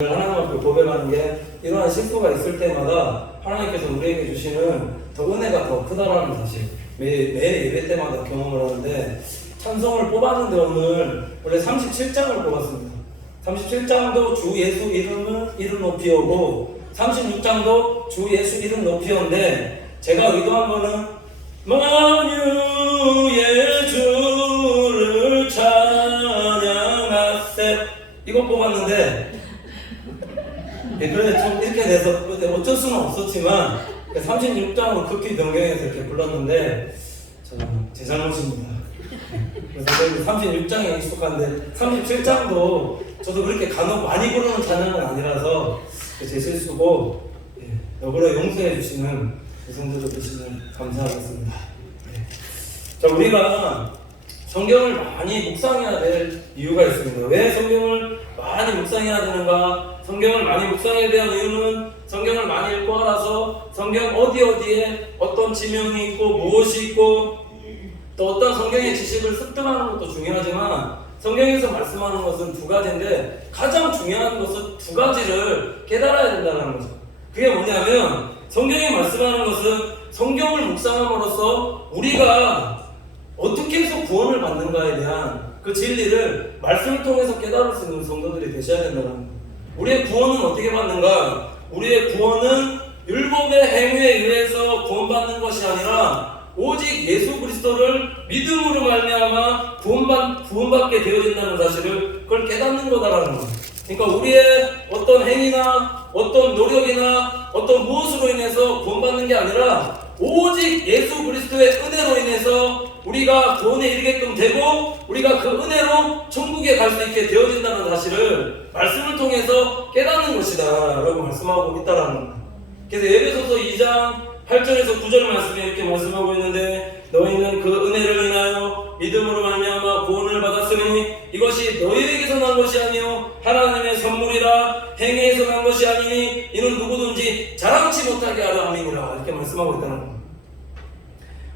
하나님 앞에 고백하는 게 이러한 실수가 있을 때마다 하나님께서 우리에게 주시는 더 은혜가 더 크다라는 사실 매 예배 때마다 경험을 하는데 찬송을 뽑았는데 오늘 원래 37장을 뽑았습니다. 37장도 주 예수 이름 높이오고 36장도 주 예수 이름 높이오인데 제가 의도한 거는 만유의 주를 찬양하세 이거 뽑았는데 그래서 좀 이렇게 돼서 어쩔 수는 없었지만 36장으로 극히 변경해서 이렇게 불렀는데 저는 제 잘못입니다. 그래서 36장에 익숙한데 37장도 저도 그렇게 간혹 많이 부르는 찬양은 아니라서 제 실수고 너그러 용서해 주시는 성도들 되시면 감사하겠습니다. 자, 우리가 성경을 많이 묵상해야 될 이유가 있습니다. 왜 성경을 많이 묵상해야 되는가? 성경을 많이 묵상해야 되는 이유는 성경을 많이 읽고 알아서 성경 어디에 어떤 지명이 있고 무엇이 있고 또 어떤 성경의 지식을 습득하는 것도 중요하지만 성경에서 말씀하는 것은 두 가지인데 가장 중요한 것은 두 가지를 깨달아야 된다는 거죠. 그게 뭐냐면 성경이 말씀하는 것은 성경을 묵상함으로써 우리가 어떻게 해서 구원을 받는가에 대한 그 진리를 말씀을 통해서 깨달을 수 있는 성도들이 되셔야 된다는 거예요. 우리의 구원은 어떻게 받는가? 우리의 구원은 율법의 행위에 의해서 구원받는 것이 아니라 오직 예수 그리스도를 믿음으로 말미암아 구원받게 되어진다는 사실을 그걸 깨닫는 거다라는 거예요. 그러니까 우리의 어떤 행위나 어떤 노력이나 어떤 무엇으로 인해서 구원받는 게 아니라 오직 예수 그리스도의 은혜로 인해서 우리가 구원에 이르게끔 되고 우리가 그 은혜로 천국에 갈 수 있게 되어진다는 사실을 말씀을 통해서 깨닫는 것이다 라고 말씀하고 있다라는 거예요. 그래서 에베소서 2장 8절에서 9절 말씀에 이렇게 말씀하고 있는데 너희는 그 은혜를 인하여 믿음으로 말미암아 구원을 받았으니 이것이 너희에게서 난 것이 아니요 하나님의 선물이라 행위에서 난 것이 아니니 이는 누구든지 자랑치 못하게 하라 아멘이라 이렇게 말씀하고 있다는 거예요.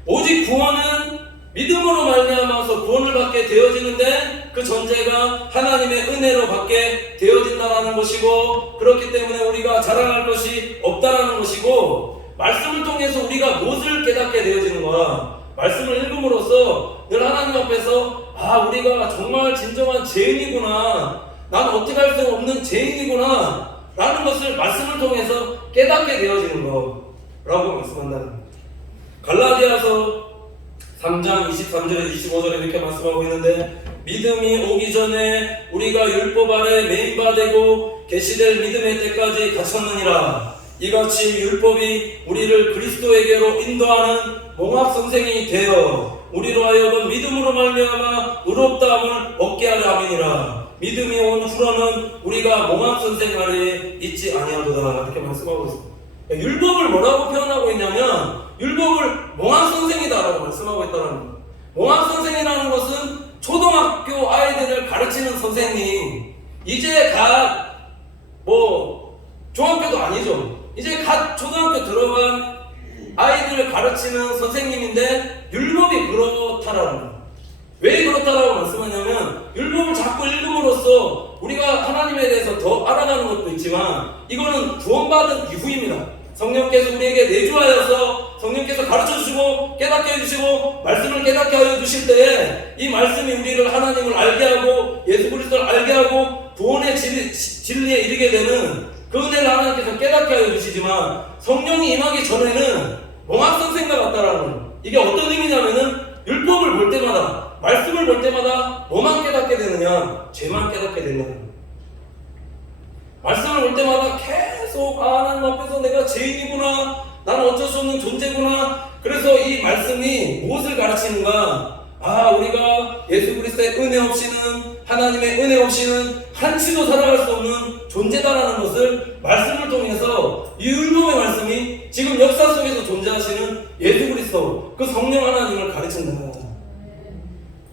오직 구원은 믿음으로 말미암아서 구원을 받게 되어지는데 그 전제가 하나님의 은혜로 받게 되어진다는 것이고 그렇기 때문에 우리가 자랑할 것이 없다라는 것이고 말씀을 통해서 우리가 무엇을 깨닫게 되어지는가 말씀을 읽음으로써 늘 하나님 앞에서 우리가 정말 진정한 죄인이구나 나는 어떻게 할 수 없는 죄인이구나 라는 것을 말씀을 통해서 깨닫게 되어지는 거라고 말씀한다는 거예요. 갈라디아서 3장 23절에서 25절에 이렇게 말씀하고 있는데 믿음이 오기 전에 우리가 율법 아래 매인바 되고 계시될 믿음의 때까지 갇혔느니라. 이같이 율법이 우리를 그리스도에게로 인도하는 몽합선생이 되어 우리로 하여금 믿음으로 말미암아 의롭다함을 얻게 하려 함이니라. 믿음이 온 후로는 우리가 몽합선생 아래에 있지 아니하도다 이렇게 말씀하고 있습니다. 율법을 뭐라고 표현하고 있냐면 율법을 몽합선생이다라고 말씀하고 있다는 거예요. 몽합선생이라는 것은 초등학교 아이들을 가르치는 선생님 이제 중학교도 아니죠. 이제 초등학교 들어간 아이들을 가르치는 선생님인데 율법이 그렇다라는 거예요. 왜 그렇다라고 말씀하냐면 율법을 자꾸 읽음으로써 우리가 하나님에 대해서 더 알아가는 것도 있지만 이거는 구원받은 이후입니다. 성령께서 우리에게 내주하여서 성령께서 가르쳐주시고 깨닫게 해주시고 말씀을 깨닫게 하여 주실 때에 이 말씀이 우리를 하나님을 알게 하고 예수 그리스도를 알게 하고 구원의 진리에 이르게 되는 그 은혜를 하나님께서 깨닫게 하여 주시지만 성령이 임하기 전에는 몽합선생과 같다라는 거예요. 이게 어떤 의미냐면은 율법을 볼 때마다 말씀을 볼 때마다 뭐만 깨닫게 되느냐? 죄만 깨닫게 된다는 거예요. 말씀을 볼 때마다 계속 하나님 앞에서 내가 죄인이구나 나는 어쩔 수 없는 존재구나. 그래서 이 말씀이 무엇을 가르치는가? 우리가 예수 그리스도의 은혜 없이는 하나님의 은혜 없이는 한치도 살아갈 수 없는 존재다라는 것을 말씀을 통해서 이 율법의 말씀이 지금 역사 속에서 존재하시는 예수 그리스도 그 성령 하나님을 가르친다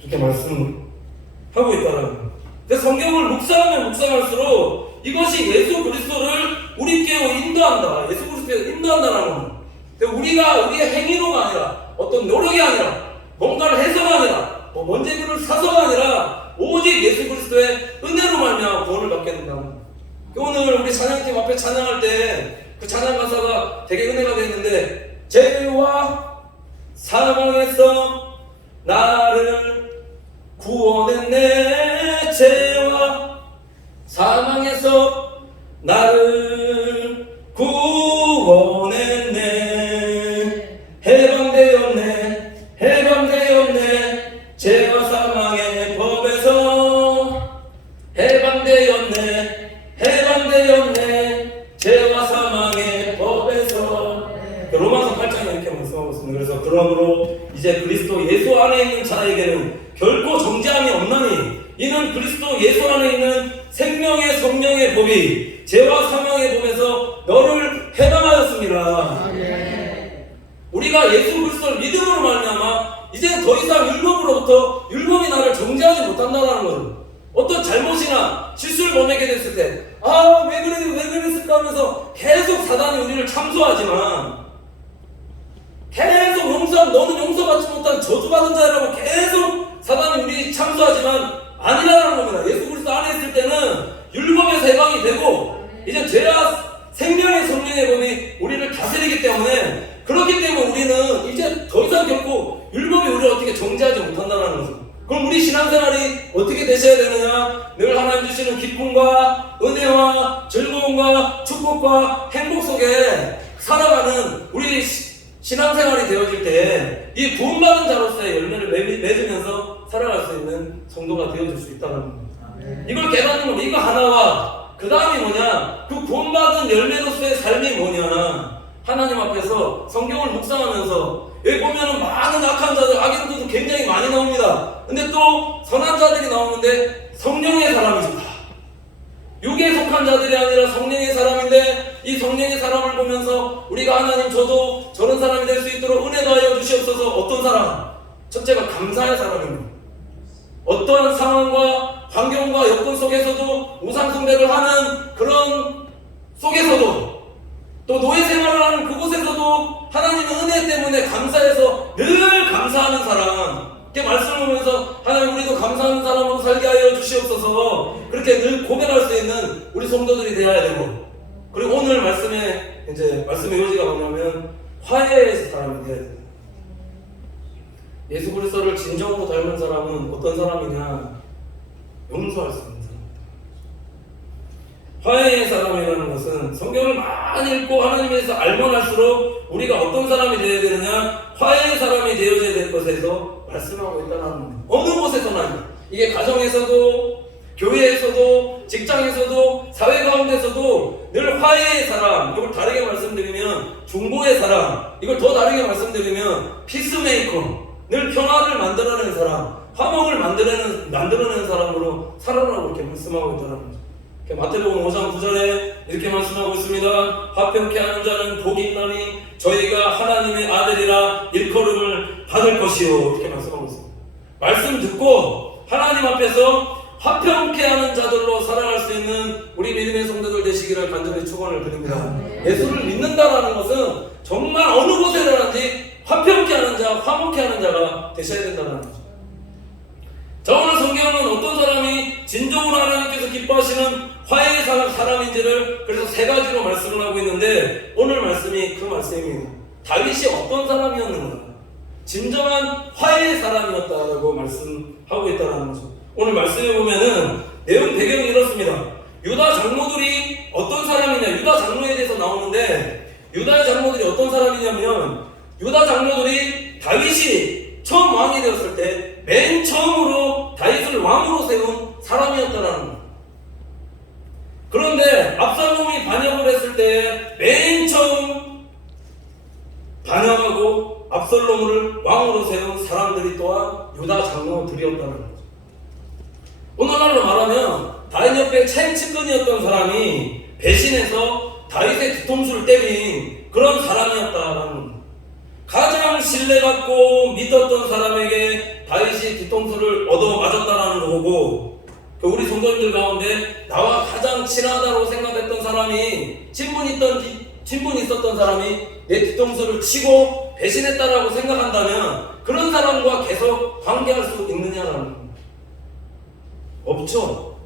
이렇게 말씀하고 있다라는 거예요. 근데 성경을 묵상하면 묵상할수록 이것이 예수 그리스도를 우리께로 인도한다. 예수 그리스도에 인도한다라는 거예요. 우리가 우리의 행위로가 아니라 어떤 노력이 아니라 뭔가를 해서가 아니라 먼지글을 사서가 아니라 오직 예수 그리스도의 은혜로 말미암아 구원을 받게 된다는 거예요. 오늘 우리 찬양팀 앞에 찬양할 때 그 찬양 가사가 되게 은혜가 되어 있는데, 죄와 사망에서 나를 구원했네. 죄와 사망에서 나를 구원했네. 해방되었네. 해방되었네. 죄와 사망의 법에서 해방되었네. 해방되었네. 죄와 사망의 법에서. 로마서 8장에 이렇게 말씀하고 있습니다. 그래서 그러므로 이제 그리스도 예수 안에 있는 자에게는 결코 정죄함이 없나니 이는 그리스도 예수 안에 있는 생명의 성령의 법이 죄와 사망의 법에서 너를 해방하였습니다. 우리가 예수 그리스도를 믿음으로 말미암아 이제 더 이상 율법으로부터 율법이 나를 정죄하지 못한다는 것. 어떤 잘못이나 실수를 범하게 됐을 때, 왜 그랬을까 하면서 계속 사단이 우리를 참소하지만, 계속 너는 용서받지 못한 저주받은 자라고 계속 사단이 우리 참소하지만 아니라는 겁니다. 예수 그리스도 안에 있을 때는 율법에서 해방이 되고 이제 죄와 생명의 성령의 법이 우리를 다스리기 때문에, 그렇기 때문에 우리는 이제 더 이상 결코 율법이 우리를 어떻게 정죄하지 못한다는 거죠. 그럼 우리 신앙생활이 어떻게 되셔야 되느냐? 늘 하나님 주시는 기쁨과 은혜와 즐거움과 축복과 행복 속에 살아가는 우리 신앙생활이 되어질 때 이 구원받은 자로서의 열매를 맺으면서 살아갈 수 있는 성도가 되어질 수 있다는 겁니다. 이걸 깨닫는 겁니다. 이거 하나와 그 다음이 뭐냐? 그 구원받은 열매로서의 삶이 뭐냐? 하나님 앞에서 성경을 묵상하면서 여기 보면은 많은 악한 자들, 악인들도 굉장히 많이 나옵니다. 근데 또 선한 자들이 나오는데 성령의 사람이죠. 육에 속한 자들이 아니라 성령의 사람인데, 이 성령의 사람을 보면서 우리가 하나님 저도 저런 사람이 될 수 있도록 은혜 더하여 주시옵소서. 어떤 사람? 첫째가 감사의 사람입니다. 어떠한 상황과 환경과 여건 속에서도 우상 숭배를 하는 그런 속에서도, 또 노예 생활을 하는 그곳에서도 하나님의 은혜 때문에 감사해서 늘 감사하는 사람, 이렇게 말씀을 보면서 하나님 우리도 감사하는 사람으로 살게 하여 주시옵소서, 그렇게 늘 고백할 수 있는 우리 성도들이 되어야 되고, 그리고 오늘 말씀의 요지가 뭐냐면 화해의 사람이 되어야 돼요. 예수 그리스도를 진정으로 닮은 사람은 어떤 사람이냐? 용서할 수 있는 사람. 화해의 사람이라는 것은 성경을 많이 읽고 하나님에 대해서 알면 할수록 우리가 어떤 사람이 되어야 되느냐? 화해의 사람이 되어야 될 것에서 말씀하고 있다는 겁니다. 어느 곳에서나, 이게 가정에서도 교회에서도 직장에서도 사회 가운데서도 늘 화해의 사람, 이걸 다르게 말씀드리면 중보의 사람, 이걸 더 다르게 말씀드리면 피스메이커, 늘 평화를 만들어내는 사람, 화목을 만들어내는 사람으로 살아라고 이렇게 말씀하고 있다는 거죠. 마태복음 5장 9절에 이렇게 말씀하고 있습니다. 화평케 하는 자는 복이 있나니 저희가 하나님의 아들이라 일컬음을 받을 것이요, 이렇게 말씀하고 있습니다. 말씀 듣고 하나님 앞에서 화평케 하는 자들로 살아갈 수 있는 우리 믿음의 성도들 되시기를 간절히 축원을 드립니다. 예수를 믿는다라는 것은 정말 어느 곳에서든지 화평케 하는 자, 화목케 하는 자가 되셔야 된다는 거죠. 자, 오늘 성경은 어떤 사람이 진정으로 하나님께서 기뻐하시는 화해의 사람인지를 그래서 세 가지로 말씀을 하고 있는데, 오늘 말씀이 그 말씀입니다. 다윗이 어떤 사람이었는가? 진정한 화해의 사람이었다라고 말씀하고 있다는 거죠. 오늘 말씀해 보면은 내용 배경이 이렇습니다. 유다 장로들이 어떤 사람이냐? 유다 장로에 대해서 나오는데, 유다의 장로들이 어떤 사람이냐면, 유다 장로들이 다윗이 처음 왕이 되었을 때 맨 처음으로 다윗을 왕으로 세운 사람이었다라는 겁니다. 그런데 압살롬이 반역을 했을 때 맨 처음 반역하고 압살롬을 왕으로 세운 사람들이 또한 유다 장로들이었다는 거죠. 오늘날로 말하면 다윗 옆에 차임측근이었던 사람이 배신해서 다윗의 뒤통수를 때린 그런 사람이었다라는 겁니다. 가장 신뢰받고 믿었던 사람에게 다윗이 뒤통수를 얻어맞았다라는 거고, 우리 성도님들 가운데 나와 가장 친하다고 생각했던 사람이 친분이 있었던 사람이 내 뒤통수를 치고 배신했다라고 생각한다면 그런 사람과 계속 관계할 수 있느냐라는 겁니다. 없죠.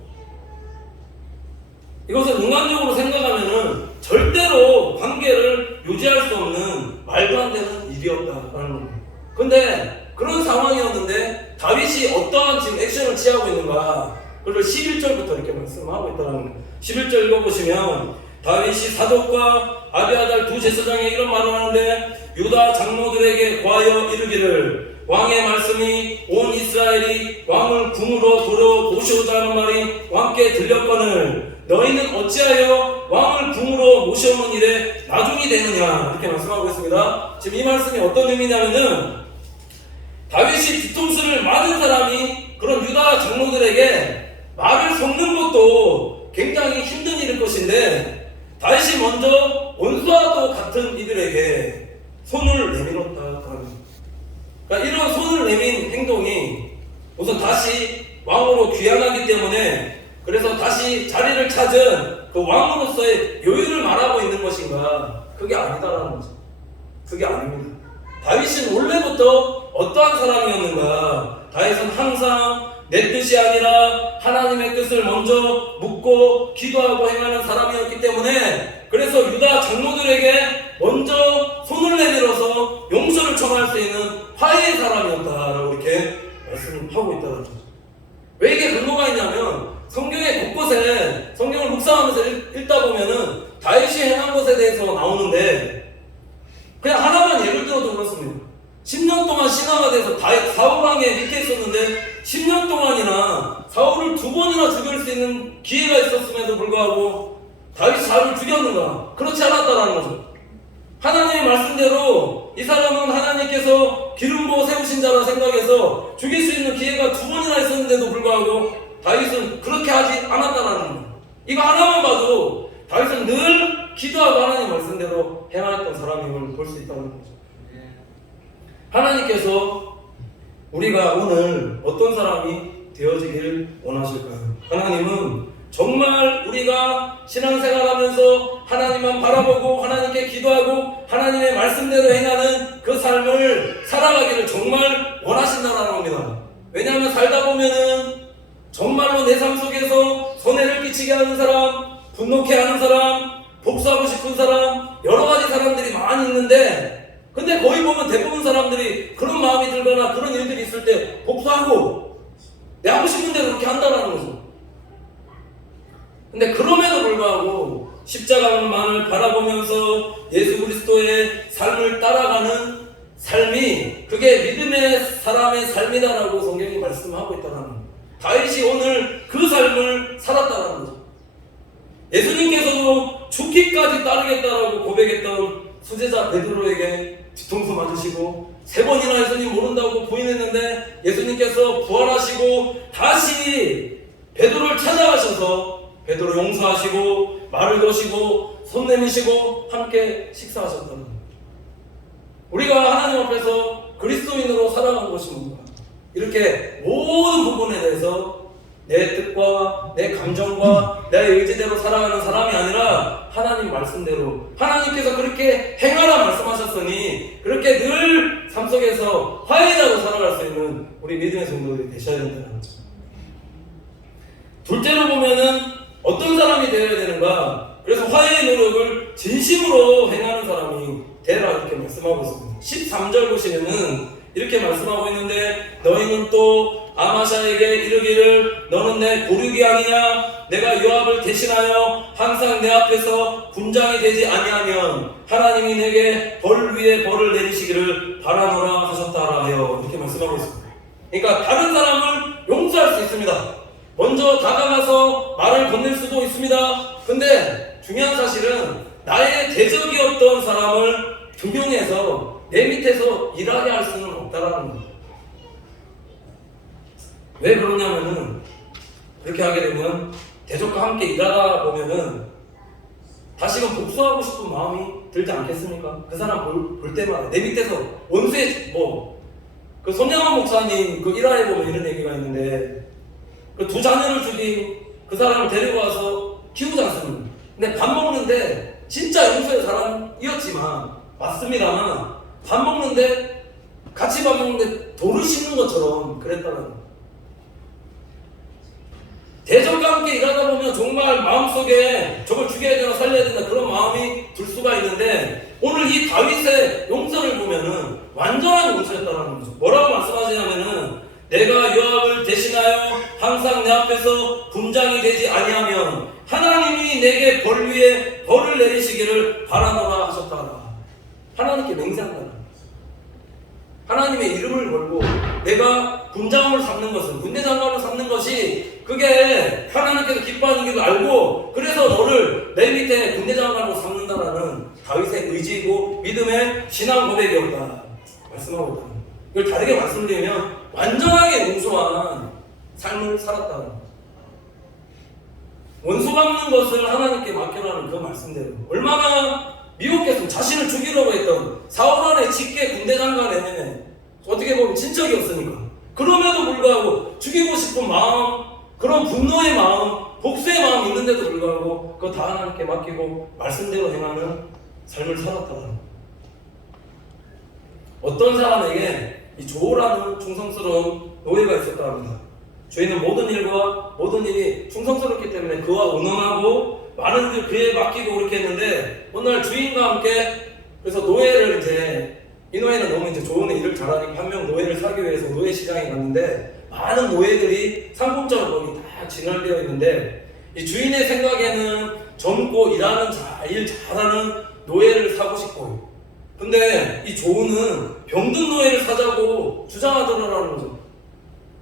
이것을 인간적으로 생각하면은 절대로 관계를 유지할 수 없는 말도 안 되는 일이었다라는 겁니다. 근데 그런 상황이었는데 다윗이 어떠한 지금 액션을 취하고 있는가? 그걸 11절부터 이렇게 말씀하고 있다는 겁니다. 11절 읽어보시면 다윗이 사독과 아비아달 두 제사장에 이런 말을 하는데 유다 장로들에게 고하여 이르기를 왕의 말씀이 온 이스라엘이 왕을 궁으로 돌아 모시오자 하는 말이 왕께 들렸거늘 너희는 어찌하여 왕을 궁으로 모셔오는 일에 나중이 되느냐 이렇게 말씀하고 있습니다. 지금 이 말씀이 어떤 의미냐면은 다윗이 뒤통수를 맞은 사람이 그런 유다 장로들에게 말을 섞는 것도 굉장히 힘든 일일 것인데 다윗이 먼저 원수와도 같은 이들에게 손을 내밀었다. 그러니까 이런 손을 내민 행동이 우선 다시 왕으로 귀환하기 때문에 그래서 다시 자리를 찾은 그 왕으로서의 여유를 말하고 있는 것인가? 그게 아니다라는 거죠. 그게 아닙니다. 다윗은 원래부터 어떠한 사람이었는가? 다윗은 항상 내 뜻이 아니라 하나님의 뜻을 먼저 묻고 기도하고 행하는 사람이었기 때문에 그래서 유다 장로들에게 먼저 손을 내밀어서 용서를 청할 수 있는 화해의 사람이었다라고 이렇게 말씀하고 있다는 거죠. 왜 이게 근거가 있냐면 성경의 곳곳에 성경을 묵상하면서 읽다 보면은 다윗이 행한 것에 대해서 나오는데 그냥 하나만 예를 들어도 그렇습니다. 10년 동안 신하가 돼서 사울 왕의 밑에 있었는데 10년 동안이나 사울을 2번이나 죽일 수 있는 기회가 있었음에도 불구하고 다윗이 사울을 죽였는가? 그렇지 않았다라는 거죠. 하나님의 말씀대로 이 사람은 하나님께서 기름 부어 세우신 자라 생각해서 죽일 수 있는 기회가 2번이나 있었는데도 불구하고 다윗은 그렇게 하지 않았다라는 거예요. 이거 하나만 봐도 다윗은 늘 기도하고 하나님 말씀대로 행하였던 사람임을 볼 수 있다는 거죠. 하나님께서 우리가 오늘 어떤 사람이 되어지길 원하실까요? 하나님은 정말 우리가 신앙생활하면서 하나님만 바라보고 하나님께 기도하고 하나님의 말씀대로 행하는 그 삶을 살아가기를 정말 원하신다는 겁니다. 왜냐하면 살다 보면은 정말로 내 삶 속에서 손해를 끼치게 하는 사람, 분노케 하는 사람, 복수하고 싶은 사람, 여러 가지 사람들이 많이 있는데 근데 거의 보면 대부분 사람들이 그런 마음이 들거나 그런 일들이 있을 때 복수하고 내 하고 싶은 대로 그렇게 한다는 거죠. 근데 그럼에도 불구하고 십자가만을 바라보면서 예수 그리스도의 삶을 따라가는 삶이 그게 믿음의 사람의 삶이다라고 성경이 말씀하고 있다는 거예요. 다윗이 오늘 그 삶을 살았다는 거죠. 예수님께서도 죽기까지 따르겠다라고 고백했던 수제자 베드로에게 뒤통수 맞으시고 3번이나 예수님 모른다고 부인했는데 예수님께서 부활하시고 다시 베드로를 찾아가셔서 베드로 용서하시고 말을 거시고 손 내미시고 함께 식사하셨다는 거예요. 우리가 하나님 앞에서 그리스도인으로 살아가는 것이 뭔가 이렇게 모든 부분에 대해서 내 뜻과 내 감정과 내 의지대로 살아가는 사람이 아니라 하나님 말씀대로 하나님께서 그렇게 행하라 말씀하셨으니 그렇게 늘 삶 속에서 화해자로 살아갈 수 있는 우리 믿음의 성도들이 되셔야 된다는 거죠. 둘째로 보면은 어떤 사람이 되어야 되는가? 그래서 화해의 노력을 진심으로 행하는 사람이 되라 이렇게 말씀하고 있습니다. 13절 보시면은 이렇게 말씀하고 있는데 너희는 또 아마샤에게 이르기를 너는 내 고륙이 아니냐 내가 요압을 대신하여 항상 내 앞에서 군장이 되지 아니하면 하나님이 내게 벌 위에 벌을 내리시기를 바라노라 하셨다 하여 이렇게 말씀하고 있습니다. 그러니까 다른 사람을 용서할 수 있습니다. 먼저 다가가서 말을 건넬 수도 있습니다. 근데 중요한 사실은 나의 대적이었던 사람을 규명해서 내 밑에서 일하게 할 수는 없다라는 거예요. 왜 그러냐면은 그렇게 하게 되면 대적과 함께 일하다 보면은 다시금 복수하고 싶은 마음이 들지 않겠습니까? 그 사람 볼 때마다 내 밑에서 원수의 그 손양원 목사님 그 일화에 보면 이런 얘기가 있는데 그 2 자녀를 죽인 그 사람을 데리고 와서 키우지 않습니다. 근데 밥 먹는데 진짜 용서의 사람이었지만 맞습니다만 밥 먹는데 같이 밥 먹는데 돌을 씹는 것처럼 그랬다는 거예요. 대적과 함께 일하다 보면 정말 마음속에 저걸 죽여야 되나 살려야 되나 그런 마음이 들 수가 있는데, 오늘 이 다윗의 용서를 보면은 완전한 용서였다는 거죠. 뭐라고 말씀하시냐면은, 내가 요압을 대신하여 항상 내 앞에서 군장이 되지 아니하면 하나님이 내게 벌 위에 벌을 내리시기를 바라노라 하셨다. 하나님께 맹세한다. 하나님의 이름을 걸고 내가 군장을 삼는 것은, 군대 장관을 삼는 것이 그게 하나님께서 기뻐하는 줄 알고, 그래서 너를 내 밑에 군대 장관으로 삼는다라는 다윗의 의지이고 믿음의 신앙 고백이었다 말씀하고 있다. 이걸 다르게 말씀드리면 완전하게 용서한 삶을 살았다. 원수 갚는 것을 하나님께 맡겨라는 그 말씀대로 얼마나 미혹했으면, 자신을 죽이려고 했던 사울 안에 직계 군대 장관에 어떻게 보면 친척이 없으니까 그럼에도 불구하고 죽이고 싶은 마음, 그런 분노의 마음, 복수의 마음이 있는데도 불구하고 그거 다 하나님께 맡기고 말씀대로 행하는 삶을 살았다. 어떤 사람에게 이 조라는 충성스러운 노예가 있었다 합니다. 주인은 모든 일과 모든 일이 충성스럽기 때문에 그와 의논하고 많은 일 그에 맡기고 그렇게 했는데, 어느 날 주인과 함께, 그래서 노예를 이 노예는 너무 좋은 일을 잘하니까 한 명 노예를 사기 위해서 노예 시장에 갔는데, 많은 노예들이 상품적으로 거기 다 진열되어 있는데, 이 주인의 생각에는 젊고 일 잘하는 노예를 사고 싶고, 근데 이 조은은 병든 노예를 사자고 주장하더라는 거죠.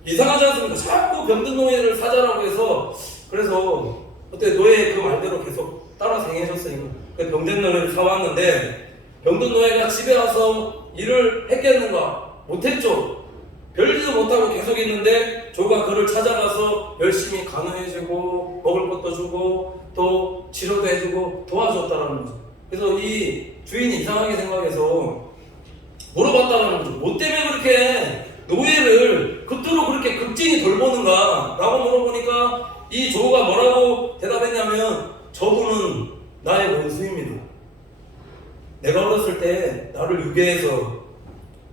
이상하지 않습니까? 자꾸 병든 노예를 사자라고 해서, 그래서 그때 노예 그 말대로 계속 따라 행해졌으니까 병든 노예를 사왔는데, 병든 노예가 집에 와서 일을 했겠는가? 못했죠. 별일도 못하고 계속 있는데 조가 그를 찾아가서 열심히 간호해주고 먹을 것도 주고 또 치료도 해주고 도와줬다라는 거죠. 그래서 이 주인이 이상하게 생각해서 물어봤다라는 거죠. 뭐 때문에 그렇게 노예를 그토록 그렇게 극진히 돌보는가? 라고 물어보니까 이 조가 뭐라고 대답했냐면, 저분은 나의 원수입니다. 내가 어렸을 때 나를 유괴해서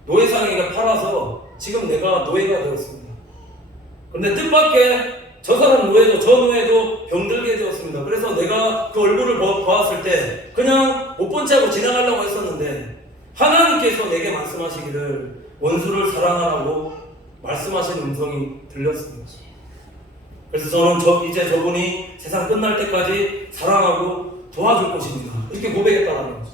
노예상에게 팔아서 지금 내가 노예가 되었습니다. 그런데 뜻밖의 저 사람 노예도 저 노예도 병들게 되었습니다. 그래서 내가 그 얼굴을 보았을 때 그냥 못 본 채 하고 지나가려고 했었는데, 하나님께서 내게 말씀하시기를 원수를 사랑하라고 말씀하시는 음성이 들렸습니다. 그래서 저는 이제 저분이 세상 끝날 때까지 사랑하고 도와줄 것입니다. 이렇게 고백했다는 거죠.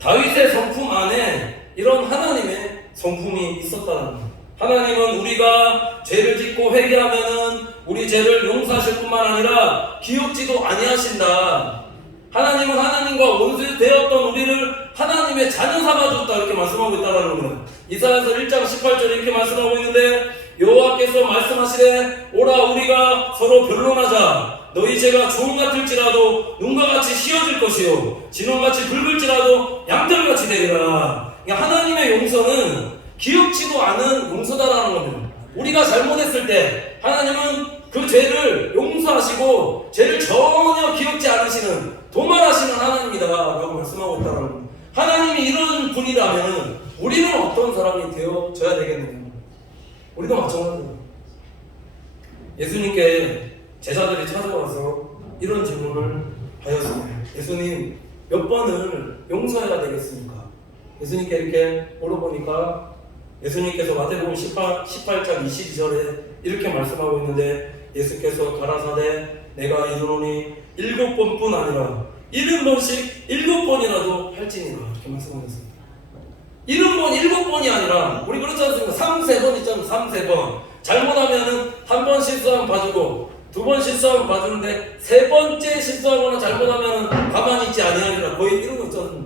다윗의 성품 안에 이런 하나님의 성품이 있었다는 거죠. 하나님은 우리가 죄를 짓고 회개하면은 우리 죄를 용서하실 뿐만 아니라 기억지도 아니하신다. 하나님은 하나님과 원수 되었던 우리를 하나님의 자녀 삼아줬다, 이렇게 말씀하고 있다는 거예요. 이사야서 1장 18절에 이렇게 말씀하고 있는데, 여호와께서 말씀하시되 오라 우리가 서로 변론하자. 너희 죄가 주홍 같을지라도 눈과 같이 휘어질 것이요 진홍같이 붉을지라도 양털같이 되리라. 그러니까 하나님의 용서는 기억지도 않은 용서다라는 겁니다. 우리가 잘못했을 때 하나님은 그 죄를 용서하시고 죄를 전혀 기억지 않으시는 도말하시는 하나님이다 라고 말씀하고 있다는 겁니다. 하나님이 이런 분이라면 우리는 어떤 사람이 되어져야 되겠느냐. 우리도 마찬가지입니다. 예수님께 제자들이 찾아와서 이런 질문을 하였습니다. 예수님, 몇 번을 용서해야 되겠습니까? 예수님께 이렇게 물어보니까 예수님께서 마태복음 18장 22절에 이렇게 말씀하고 있는데, 예수께서 가라사대 내가 이르노니 7번뿐 아니라 70번씩 7번이라도 할지니라, 이렇게 말씀하셨습니다. 7번이 아니라, 우리 그렇지 않습니까? 3-3번 있잖아요. 3-3번 잘못하면은 한 번 실수하면 봐주고 2번 실수하면 봐주는데 3번째 실수하거나 잘못하면 가만히 있지 아니하리라, 거의 이런 거 있잖아요.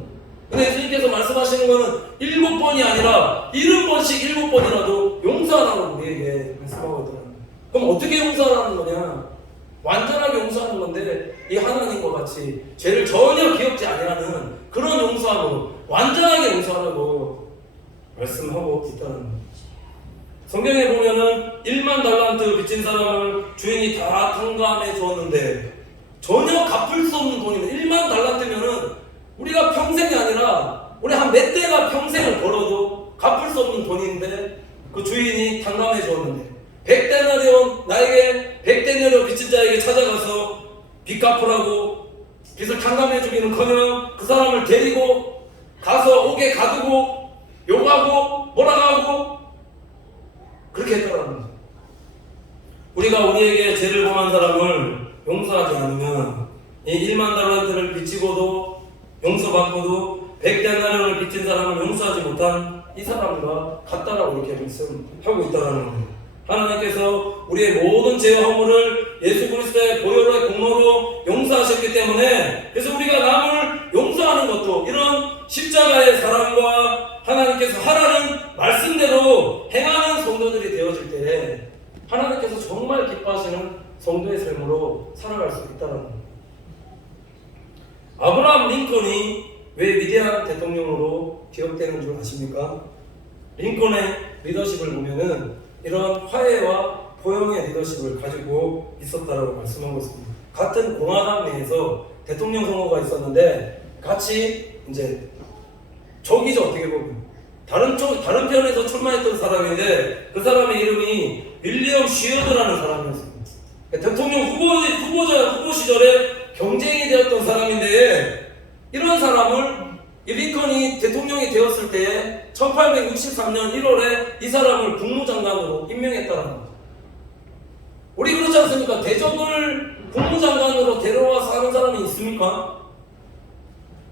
근데 예수님께서 말씀하시는 거는 7번이 아니라 70번씩 7번이라도 용서하라고 우리에게 말씀하고 있더라고요. 그럼 어떻게 용서하라는 거냐? 완전하게 용서하는 건데, 이 하나님과 같이 죄를 전혀 기억지 아니하는 그런 용서함으로 완전하게 용서하라고 말씀하고 있다는 거예요. 성경에 보면은 1만 달란트 빚진 사람을 주인이 다 탕감해 주었는데 전혀 갚을 수 없는 돈이면 1만 달란트면은 우리가 평생이 아니라 우리 한 몇 대가 평생을 벌어도 갚을 수 없는 돈인데 그 주인이 탕감해 주었는데 100데나리온 나에게 100데나리온 빚진 자에게 찾아가서 빚 갚으라고 빚을 탕감해 주기는커녕 그 사람을 데리고 가서 옥에 가두고 욕하고 뭐라고 하고 그렇게 했더라는 거예요. 우리가 우리에게 죄를 범한 사람을 용서하지 않으면 이 1만 달란트를 빚지고도 용서받고도 100데나리온을 빚진 사람을 용서하지 못한 이 사람과 같다라고 이렇게 말씀하고 있다는 거예요. 하나님께서 우리의 모든 죄와 허물을 예수 그리스도의 보혈의 공로로 용서하셨기 때문에 그래서 우리가 남을 용서하는 것도 이런 십자가의 사랑과 하나님께서 하라는 말씀대로 행하는 성도들이 되어질 때 하나님께서 정말 기뻐하시는 성도의 삶으로 살아갈 수 있다는 겁니다. 아브라함 링컨이 왜 위대한 대통령으로 기억되는 줄 아십니까? 링컨의 리더십을 보면은 이런 화해와 포용의 리더십을 가지고 있었다라고 말씀한 것입니다. 같은 공화당 내에서 대통령 선거가 있었는데 같이 이제 적이죠. 어떻게 보면 다른 편에서 출마했던 사람인데 그 사람의 이름이 윌리엄 쉬어드라는 사람이었습니다. 대통령 후보 시절에 경쟁이 되었던 사람인데 이런 사람을 링컨이 대통령이 되었을 때 1863년 1월에 이 사람을 국무장관으로 임명했다는 거죠. 우리 그렇지 않습니까? 대적을 국무장관으로 데려와서 하는 사람이 있습니까?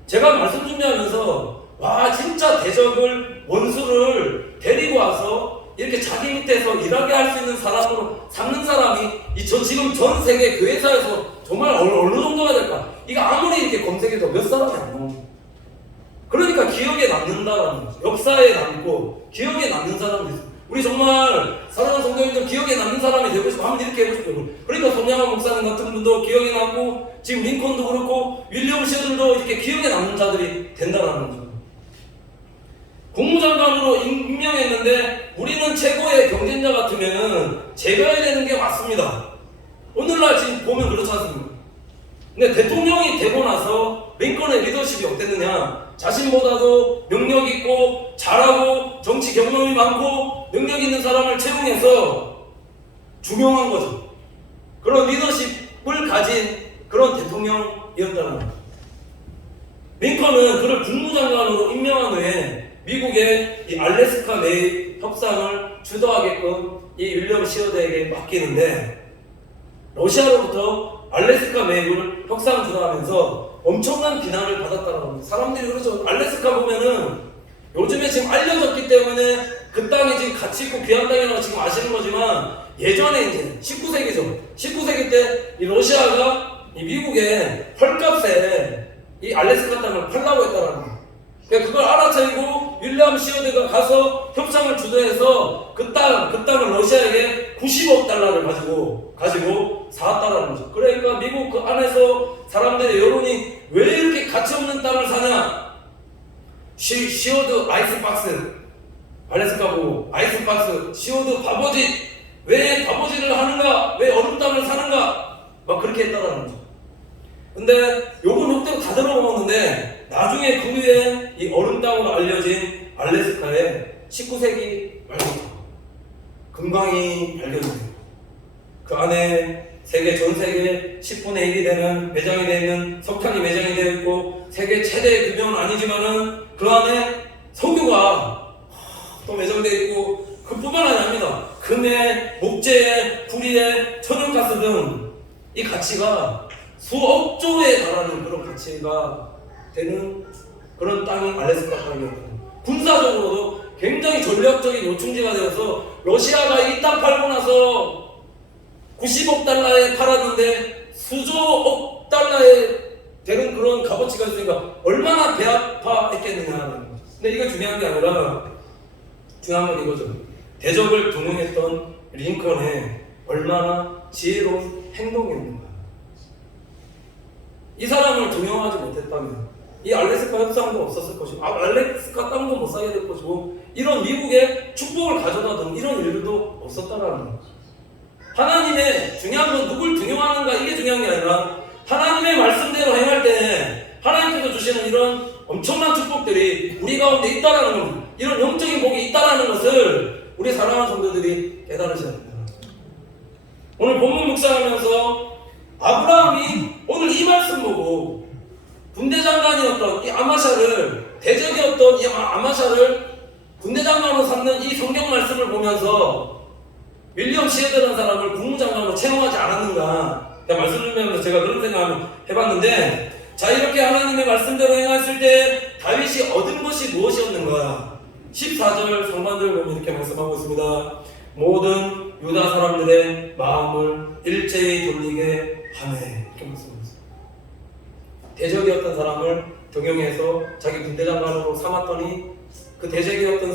제가 말씀 준비하면서 와 진짜 대적을 원수를 데리고 와서 이렇게 자기 밑에서 일하게 할 수 있는 사람으로 삼는 사람이 지금 전 세계 교회사에서 정말 어느 정도가 될까? 이거 아무리 이렇게 검색해도 몇 사람이 안 나옵니다. 그러니까 기억에 남는다라는 거죠. 역사에 남고 기억에 남는 사람이 있어요. 우리 정말 사랑하는 성도님들 기억에 남는 사람이 되고 싶어 한번 이렇게 해보고 싶어요. 그러니까 손양원 목사님 같은 분도 기억에 남고 지금 링컨도 그렇고 윌리엄 셰들도 이렇게 기억에 남는 자들이 된다라는 거죠. 국무장관으로 임명했는데 우리는 최고의 경쟁자 같으면은 제거해야 되는 게 맞습니다. 오늘날 지금 보면 그렇지 않습니까? 근데 대통령이 되고 나서 링컨의 리더십이 어땠느냐? 자신보다도 능력 있고 잘하고 정치 경험이 많고 능력 있는 사람을 채용해서 중용한 거죠. 그런 리더십을 가진 그런 대통령이었다는 거죠. 링컨은 그를 국무장관으로 임명한 후에 미국의 이 알래스카 매입 협상을 주도하게끔 이 윌리엄 시어드에게 맡기는데 러시아로부터 알래스카 매입을 협상 주도하면서 엄청난 비난을 받았다는 겁니다. 사람들이 그러죠. 알래스카 보면은 요즘에 지금 알려졌기 때문에 그 땅이 지금 가치 있고 귀한 땅이라고 지금 아시는 거지만 예전에 이제 19세기죠. 19세기 때 이 러시아가 이 미국에 헐값에 이 알래스카 땅을 팔라고 했다는 거예요. 그러니까 그걸 알아차리고 윌리엄 시어드가 가서 협상을 주도해서 그 땅을 러시아에게 90억 달러를 가지고 사왔다라는 거죠. 그러니까 미국 그 안에서 사람들의 여론이 왜 이렇게 가치 없는 땅을 사냐? 시어드 아이스박스, 알래스카 보고 아이스박스, 시어드 바보짓, 왜 바보짓을 하는가? 왜 얼음 땅을 사는가? 막 그렇게 했다라는 거죠. 근데 요건 욕대로 다 들어먹었는데 나중에 그 후에 이 얼음 땅으로 알려진 알래스카에 19세기 말부터 금광이 발견돼요. 그 안에 전 세계 10분의 1이 되는 매장이 되어 있는 석탄이 매장이 되어 있고 세계 최대 금융은 아니지만은 그 안에 석유가 또 매장되어 있고 그뿐만 아닙니다. 금에, 목재에, 구리에, 천연가스 등 이 가치가 수억 조에 달하는 그런 가치가 되는 그런 땅이 알래스카 땅이었고 군사적으로도 굉장히 전략적인 요충지가 되어서 러시아가 이 땅 팔고 나서 90억 달러에 팔았는데 수조억 달러에 되는 그런 값어치가 있으니까 얼마나 배 아파했겠느냐. 근데 이게 중요한 게 아니라 중요한 건 이거죠. 대적을 동용했던 링컨의 얼마나 지혜로운 행동이었는가. 이 사람을 동용하지 못했다면 이 알래스카 협상도 없었을 것이고 알래스카 땅도 못 사게 될 것이고 이런 미국의 축복을 가져다던 이런 일들도 없었다라는 거죠. 하나님의 중요한 건 누굴 등용하는가 이게 중요한 게 아니라 하나님의 말씀대로 행할 때 하나님께서 주시는 이런 엄청난 축복들이 우리 가운데 있다라는 겁니다. 이런 영적인 복이 있다라는 것을 우리 사랑하는 성도들이 깨달으셔야 됩니다. 오늘 본문 묵상하면서 아브라함이 오늘 이 말씀 보고 군대 장관이었던 이 아마샤를, 대적이었던 이 아마샤를 군대 장관으로 삼는 이 성경 말씀을 보면서 윌리엄 시에드라는 사람을 국무장관으로 채용하지 않았는가. 말씀을 들으면서 제가 그런 생각을 해봤는데, 자, 이렇게 하나님의 말씀대로 행했을 때 다윗이 얻은 것이 무엇이었는가. 14절 상반절 보면 이렇게 말씀하고 있습니다. 모든 유다 사람들의 마음을 일제히 돌리게 하네. 이렇게 말씀하고 있습니다. 대적이었던 사람을 등용해서 자기 군대 장관으로 삼았더니 그 대적이었던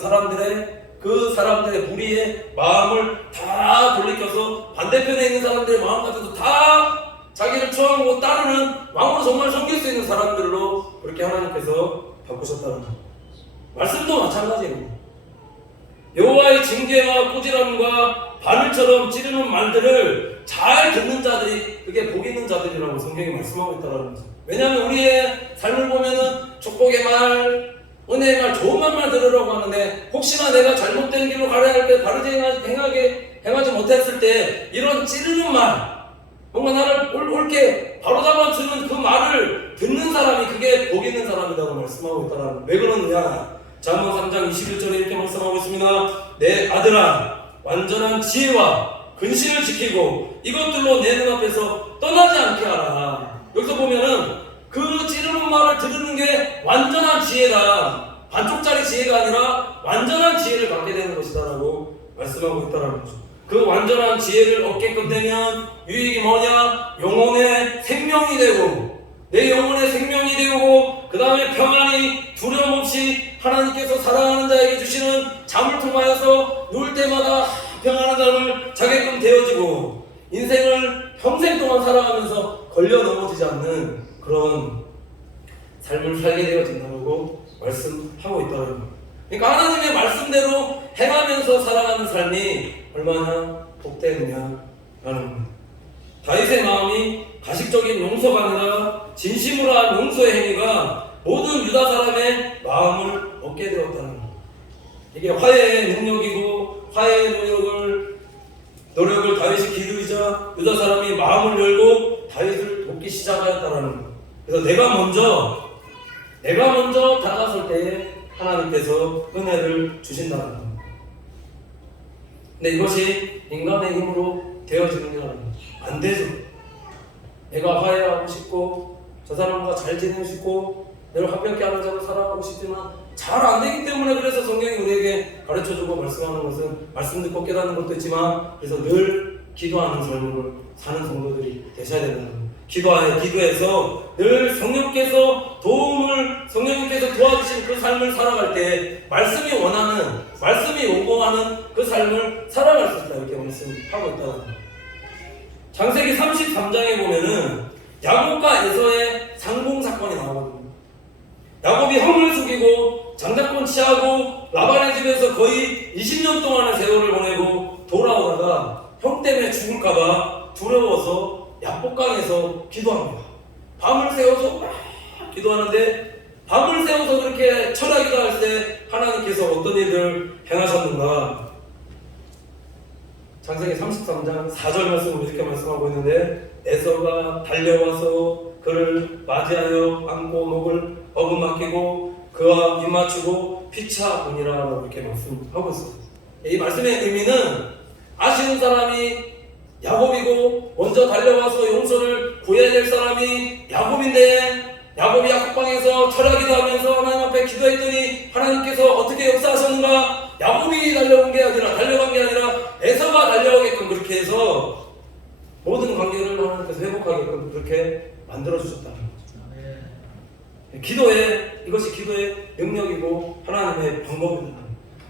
그 사람들의 무리의 마음을 다 돌이켜서 반대편에 있는 사람들의 마음까지도 다 자기를 처하고 따르는, 왕으로 정말 섬길 수 있는 사람들로 그렇게 하나님께서 바꾸셨다는 것. 말씀도 마찬가지입니다. 여호와의 징계와 꾸지람과 바늘처럼 찌르는 말들을 잘 듣는 자들이 그게 복 있는 자들이라고 성경이 말씀하고 있다는 거죠. 왜냐하면 우리의 삶을 보면은 축복의 말, 은혜의 말, 좋은 말만 들으라고 하는데, 혹시나 내가 잘못된 길로 가야 할 때 바르게 행하지 못했을 때 이런 찌르는 말, 뭔가 나를 옳게 바로잡아 주는 그 말을 듣는 사람이 그게 복 있는 사람이라고 말씀하고 있다는. 왜 그러느냐? 잠언 3장 21절에 이렇게 말씀하고 있습니다. 내 아들아, 완전한 지혜와 근신을 지키고 이것들로 내 눈앞에서 떠나지 않게 하라. 여기서 보면은 그 찌르는 말을 들으는 게 완전한 지혜다. 반쪽짜리 지혜가 아니라 완전한 지혜를 갖게 되는 것이다라고 말씀하고 있다는 거죠. 그 완전한 지혜를 얻게끔 되면 유익이 뭐냐? 영혼의 생명이 되고, 내 영혼의 생명이 되고, 그 다음에 평안이 두려움 없이 하나님께서 사랑하는 자에게 주시는 잠을 통하여서 누울 때마다 평안한 잠을 자게끔 되어지고, 인생을 평생 동안 살아가면서 걸려 넘어지지 않는 그런 삶을 살게 되어진다고 말씀하고 있다는 거예요. 그러니까 하나님의 말씀대로 행하면서 살아가는 삶이 얼마나 복되느냐라는 겁니다. 다윗의 마음이 가식적인 용서가 아니라 진심으로 한 용서의 행위가 모든 유다 사람의 마음을 얻게 되었다는 겁니다. 이게 화해의 능력이고, 화해의 노력을 다윗이 기르자 유다 사람이 마음을 열고 다윗을 돕기 시작하였다는 겁니다. 그래서 내가 먼저 다가설 때에 하나님께서 은혜를 주신다는 겁니다. 근데 이것이 인간의 힘으로 되어지는 게 안 되죠. 내가 화해하고 싶고, 저 사람과 잘 지내고 싶고, 내가 화평케 하는 자로 살아가고 싶지만 잘 안 되기 때문에, 그래서 성경이 우리에게 가르쳐주고 말씀하는 것은 말씀 듣고 깨닫는 것도 있지만, 그래서 늘 기도하는 삶을 사는 성도들이 되셔야 된다는 겁니다. 기도해서 늘 성령께서 도와주신 그 삶을 살아갈 때 말씀이 요구하는 그 삶을 살아갈 수 있다, 이렇게 말씀하고 있다는 겁니다. 창세기 33장에 보면은 야곱과 에서의 상봉 사건이 나오거든요. 야곱이 형을 죽이고 장자권 취하고 라반의 집에서 거의 20년 동안의 세월을 보내고 돌아오다가 형 때문에 죽을까봐 두려워서 야복강에서 기도합니다. 밤을 새워서 막 기도하는데, 밤을 새워서 그렇게 철야 기도할 때 하나님께서 어떤 일을 행하셨는가? 창세기 33장 4절 말씀을 이렇게 말씀하고 있는데, 에서가 달려와서 그를 맞이하여 안고 목을 어금맞히고 그와 입맞추고 피차 보니라, 이렇게 말씀하고 있습니다. 이 말씀의 의미는 아쉬운 사람이 야곱이고 먼저 달려와서 용서를 구해야 될 사람이 야곱인데, 야곱이 야곱방에서 철야 기도하면서 하나님 앞에 기도했더니 하나님께서 어떻게 역사하셨는가? 야곱이 달려간 게 아니라 에서가 달려오게끔 그렇게 해서 모든 관계를 하나님께서 회복하게끔 그렇게 만들어주셨다는 거죠. 이것이 기도의 능력이고 하나님의 방법입니다.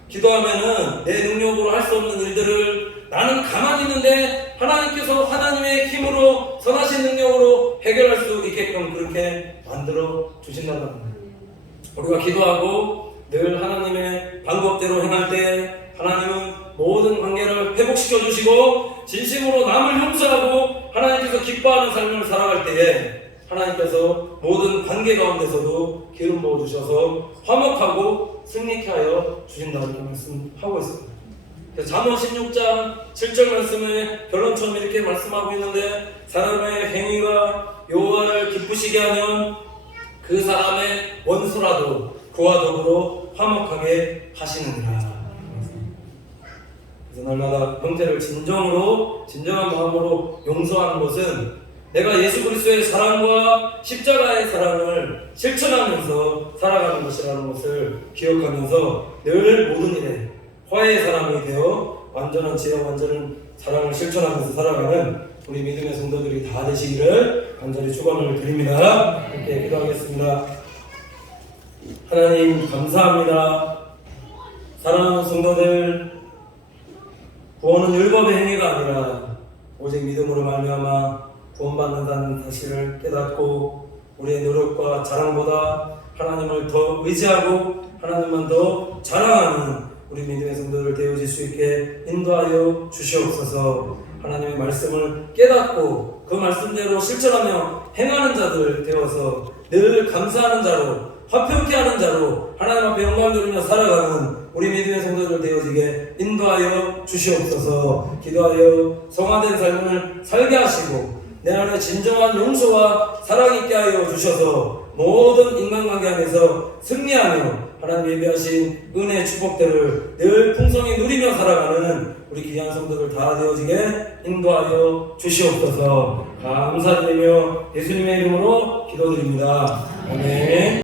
기도하면은 내 능력으로 할 수 없는 일들을 나는 가만히 있는데 하나님께서 하나님의 힘으로, 선하신 능력으로 해결할 수 있게끔 그렇게 만들어 주신다는 겁니다. 우리가 기도하고 늘 하나님의 방법대로 행할 때 하나님은 모든 관계를 회복시켜 주시고, 진심으로 남을 용서하고 하나님께서 기뻐하는 삶을 살아갈 때에 하나님께서 모든 관계 가운데서도 기름 부어 주셔서 화목하고 승리케 하여 주신다고 이렇게 말씀하고 있습니다. 잠언 16장 7절 말씀에 결론처럼 이렇게 말씀하고 있는데, 사람의 행위가 여호와를 기쁘시게 하면 그 사람의 원수라도 그와 더불어 화목하게 하시느니라. 그래서 날마다 형제를 진정한 마음으로 용서하는 것은 내가 예수 그리스도의 사랑과 십자가의 사랑을 실천하면서 살아가는 것이라는 것을 기억하면서 늘 모든 일에 화해의 사람이 되어 완전한 지혜와 완전한 사랑을 실천하면서 살아가는 우리 믿음의 성도들이 다 되시기를 간절히 축원을 드립니다. 함께 기도하겠습니다. 하나님 감사합니다. 사랑하는 성도들, 구원은 율법의 행위가 아니라 오직 믿음으로 말미암아 구원받는다는 사실을 깨닫고 우리의 노력과 자랑보다 하나님을 더 의지하고 하나님만 더 자랑하는 우리 믿음의 성도들 되어질 수 있게 인도하여 주시옵소서. 하나님의 말씀을 깨닫고 그 말씀대로 실천하며 행하는 자들 되어서 늘 감사하는 자로, 화평케 하는 자로 하나님 앞에 영광 돌리며 살아가는 우리 믿음의 성도들 되어지게 인도하여 주시옵소서. 기도하여 성화된 삶을 살게 하시고 내 안에 진정한 용서와 사랑 있게 하여 주셔서 모든 인간관계 안에서 승리하며 하나님 예비하신 은혜의 축복들을 늘 풍성히 누리며 살아가는 우리 귀한 성도들 다 되어지게 인도하여 주시옵소서. 감사드리며 예수님의 이름으로 기도드립니다. 아멘.